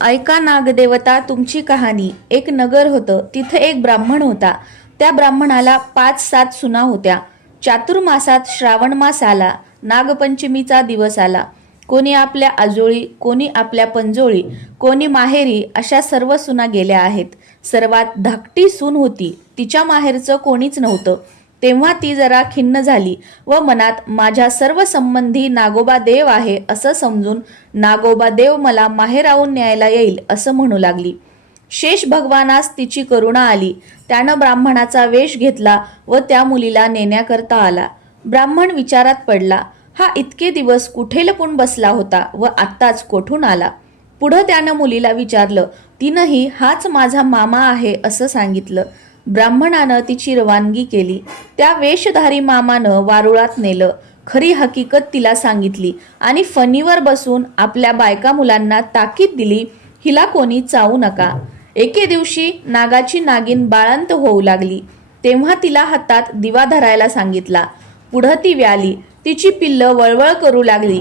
ऐका नागदेवता तुमची कहाणी। एक नगर होतं, तिथे एक ब्राह्मण होता। त्या ब्राह्मणाला 5-7 सुना होत्या। चातुर्मासात श्रावण मास आला, नागपंचमीचा दिवस आला। कोणी आपल्या आजोळी, कोणी आपल्या पंजोळी, कोणी माहेरी, अशा सर्व सुना गेल्या आहेत। सर्वात धाकटी सून होती, तिच्या माहेरचं कोणीच नव्हतं। तेव्हा ती जरा खिन्न झाली व मनात माझ्या सर्व संबंधी नागोबा देव आहे असं समजून नागोबा देव मला माहेराहून न्यायला येईल असं म्हणू लागली। शेष भगवानास तिची करुणा आली। त्यानं ब्राह्मणाचा वेश घेतला व त्या मुलीला नेण्याकरता आला। ब्राह्मण विचारात पडला, हा इतके दिवस कुठे लपून बसला होता व आत्ताच कोठून आला। पुढं त्यानं मुलीला विचारलं, तिनंही हाच माझा मामा आहे असं सांगितलं। ब्राह्मणानं तिची रवानगी केली। त्या वेशधारी मामानं वारुळात नेलं, खरी हकीकत तिला सांगितली आणि फणीवर बसून आपल्या बायका मुलांना ताकीद दिली, हिला कोणी चावू नका। एके दिवशी नागाची नागिन बाळंत होऊ लागली, तेव्हा तिला हातात दिवा धरायला सांगितला। पुढं ती व्याली, तिची पिल्लं वळवळ करू लागली।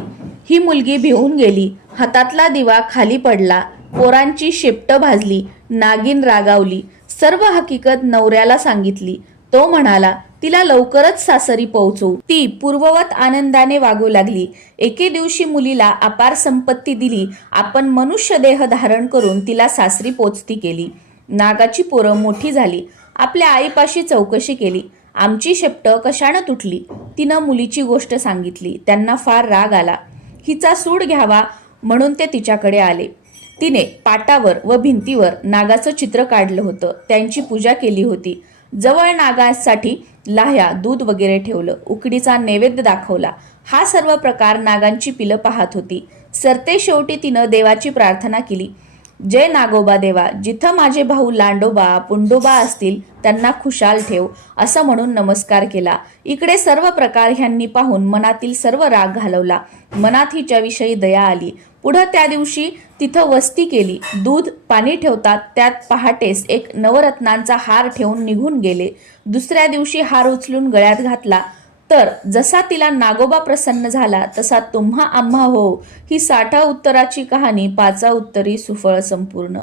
ही मुलगी भिवून गेली, हातातला दिवा खाली पडला, पोरांची शेपटं भाजली। नागिन रागावली, सर्व हकीकत नवऱ्याला सांगितली। तो म्हणाला, तिला लवकरच सासरी पोहोचवू। ती पूर्ववत आनंदाने वागू लागली। एके दिवशी मुलीला अपार संपत्ती दिली। आपण मनुष्य देह धारण करून तिला सासरी पोचती केली। नागाची पोरं मोठी झाली, आपल्या आईपाशी चौकशी केली। आमची शेपटं कशानं तुटली? तिनं मुलीची गोष्ट सांगितली। त्यांना फार राग आला। हिचा सूड घ्यावा म्हणून ते तिच्याकडे आले। तिने पाटावर व भिंतीवर नागाचं चित्र काढलं होतं, त्यांची पूजा केली होती। जवळ नागासाठी लाह्या, दूध वगैरे ठेवलं, उकडीचा नैवेद्य दाखवला। हा सर्व प्रकार नागांची पिलं पाहत होती। सरते शेवटी तिनं देवाची प्रार्थना केली, जय नागोबा देवा, जिथं माझे भाऊ लांडोबा पुंडोबा असतील त्यांना खुशाल ठेव असं म्हणून नमस्कार केला। इकडे सर्व प्रकार ह्यांनी पाहून मनातील सर्व राग घालवला। मनात हिच्याविषयी दया आली। पुढं त्या दिवशी तिथं वस्ती केली। दूध पाणी ठेवतात, त्यात पहाटेस एक नवरत्नांचा हार ठेवून निघून गेले। दुसऱ्या दिवशी हार उचलून गळ्यात घातला तर जसा तिला नागोबा प्रसन्न झाला तसा तुम्हा आम्हा हो, ही 60 उत्तराची कहाणी 5 उत्तरी सुफळ संपूर्ण।